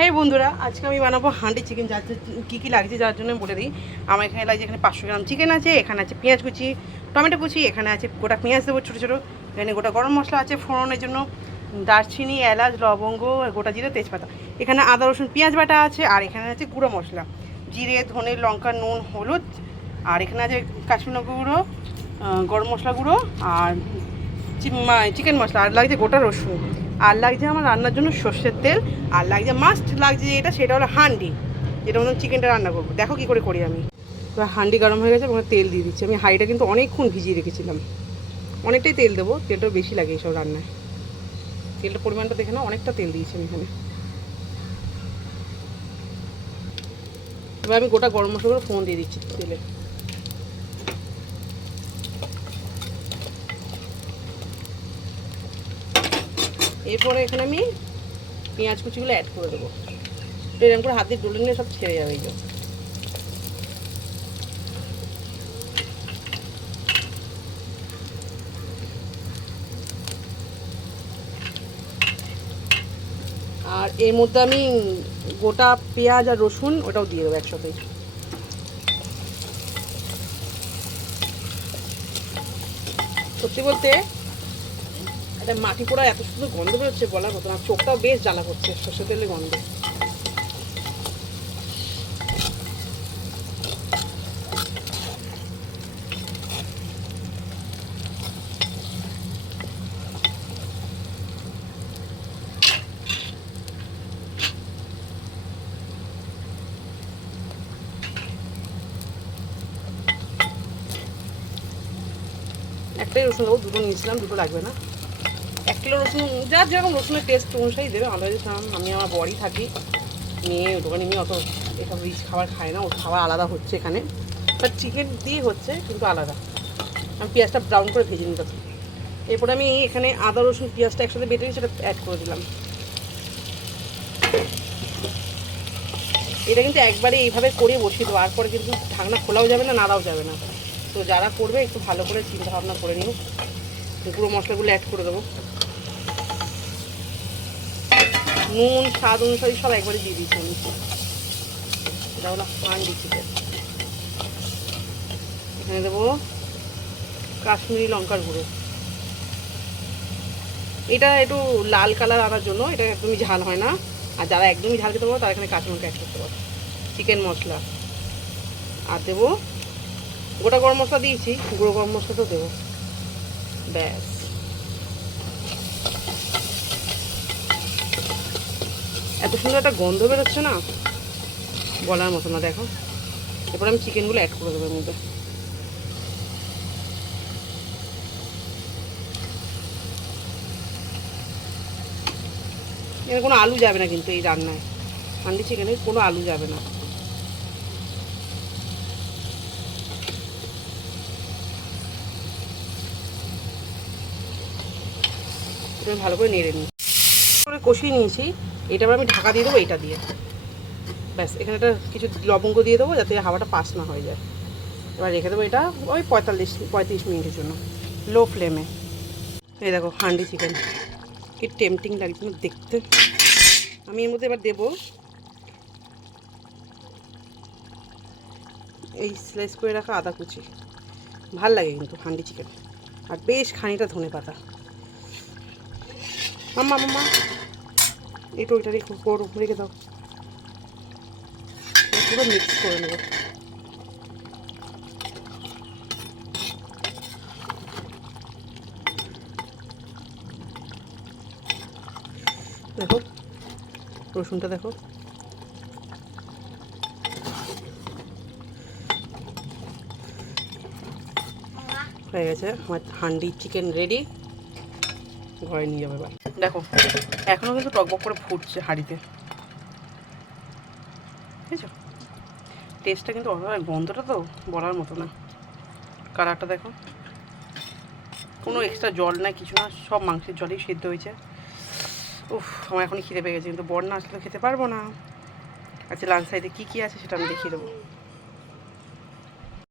হ্যাঁ বন্ধুরা, আজকে আমি বানাবো হান্ডি চিকেন। যার কী কী লাগছে যার জন্য বলে দিই। আমার এখানে লাগছে, এখানে 500 গ্রাম চিকেন আছে, এখানে আছে পেঁয়াজ কুচি, টমেটো কুচি, এখানে আছে গোটা পেঁয়াজ দেবো ছোটো ছোটো, এখানে গোটা গরম মশলা আছে ফোড়নের জন্য, দারচিনি, এলাচ, লবঙ্গ, গোটা জিরে, তেজপাতা, এখানে আদা রসুন পেঁয়াজ বাটা আছে, আর এখানে আছে গুঁড়ো মশলা, জিরে, ধনে, লঙ্কা, নুন, হলুদ, আর এখানে আছে কাশ্মীরি লঙ্কা গুঁড়ো, গরম মশলা গুঁড়ো, আর চিকেন মশলা, আর লাগছে গোটা রসুন, আর লাগছে আমার রান্নার জন্য সর্ষের তেল, আর লাগছে মাস্ট লাগছে যেটা সেটা হলো হাঁডি, যেটা মতন চিকেনটা রান্না করবো। দেখো কী করে করি আমি। এবার হাঁডি গরম হয়ে গেছে এবং তেল দিয়ে দিচ্ছি। আমি হাঁড়িটা কিন্তু অনেকক্ষণ ভিজিয়ে রেখেছিলাম, অনেকটাই তেল দেবো, তেলটাও বেশি লাগে এইসব রান্নায়। তেলটা পরিমাণটা দেখে না, অনেকটা তেল দিয়েছি আমি এখানে। এবার আমি গোটা গরম মশলাগুলো ফোড়ন দিয়ে দিচ্ছি তেলে। এরপরে এখানে আমি পেঁয়াজ কুচিগুলো অ্যাড করে দেবো। এরকম করে হাত দিয়ে ডলে নিয়ে সব ছেড়ে যাবে এইগুলো। আর এর মধ্যে আমি গোটা পেঁয়াজ আর রসুন ওটাও দিয়ে দেবো একসাথে। সত্যি বলতে একটা মাটি পোড়া এত সুন্দর গন্ধ বেরোচ্ছে বলার মতো না, চোখটাও বেশ জ্বালা করছে সর্ষে তেলের গন্ধ। একটাই রসুন দেবো, দুটো নিয়েছিলাম, দুটো লাগবে না। 1 কিলো রসুন, যার যেরকম রসুনের টেস্ট অনুযায়ী দেবে। আমরা আমি আমার বড়ি থাকি, মেয়ে দোকানে নিয়ে অত এসব রিচ খাবার খায় না, ওর খাবার আলাদা হচ্ছে এখানে, বাট চিকেন দিয়ে হচ্ছে কিন্তু আলাদা। আমি পেঁয়াজটা ব্রাউন করে ভেজে নিতে। এরপরে আমি এখানে আদা রসুন পেঁয়াজটা একসাথে বেটে সেটা অ্যাড করে দিলাম। এটা কিন্তু একবারে এইভাবে করে বসিয়ে দেবো, আর পরে কিন্তু ঢাকনা খোলাও যাবে না, নাড়াও যাবে না। তো যারা করবে একটু ভালো করে চিন্তা ভাবনা করে নিও। গুঁড়ো মশলাগুলো অ্যাড করে দেবো, নুন স্বাদ অনুসারে সব একবারে দিয়ে দিচ্ছি আমি। এটা হলো হাঁডি চিকেন। এখানে দেবো কাশ্মীরি লঙ্কার গুঁড়ো, এটা একটু লাল কালার আনার জন্য, এটা একদমই ঝাল হয় না। আর যারা একদমই ঝাল খেতে পারো তারা এখানে কাঁচা লঙ্কা অ্যাড করতে পারো। চিকেন মশলা আর দেবো গোটা গরম মশলা দিয়েছি, গুঁড়ো গরম মশলাটাও দেবো। ব্যাস, এত সুন্দর একটা গন্ধ বেরোচ্ছে না, বলার মতো না। দেখো, এরপর আমি চিকেনগুলো অ্যাড করে দেবো এর মধ্যে। এখানে কোনো আলু যাবে না কিন্তু এই রান্নায়, হান্ডি চিকেনে কোনো আলু যাবে না। এটা ভালো করে নেড়ে নিই, করে কষিয়ে নিয়েছি। এটা আমি ঢাকা দিয়ে দেবো এটা দিয়ে। ব্যাস, এখানে একটা কিছু লবঙ্গ দিয়ে দেবো যাতে হাওয়াটা পাস না হয়ে যায়। এবার রেখে দেবো এটা ওই 35 মিনিটের জন্য লো ফ্লেমে। এই দেখো হান্ডি চিকেন, কি টেম্পটিং লাগছে না দেখতে। আমি এর মধ্যে এবার দেবো এই স্লাইস করে রাখা আদা কুচি। ভাল লাগে কিন্তু হান্ডি চিকেন, আর বেশ খানিকটা ধনে পাতা। মাম্মা মাম্মা এটা ওইটা রেখে দাও, পুরো মিক্স করে নেবো। দেখো রসুনটা দেখো, হয়ে গেছে আমার হান্ডি চিকেন রেডি। ঘরে নিয়ে যাবে এবার। দেখো এখনও কিন্তু টকবক করে ফুটছে হাঁড়িতে, বুঝেছো? টেস্টটা কিন্তু অসাধারণ, গন্ধটা তো বলার মতো না। কালারটা দেখো, কোনো এক্সট্রা জল না, কিছু না, সব মাংসের জলেই সিদ্ধ হয়েছে। উফ, আমার এখনই খিদে পেয়ে গেছে, কিন্তু বর না আসলে খেতে পারবো না। আচ্ছা, লাঞ্চ সাইডে কী কী আছে সেটা আমি দেখিয়ে দেবো।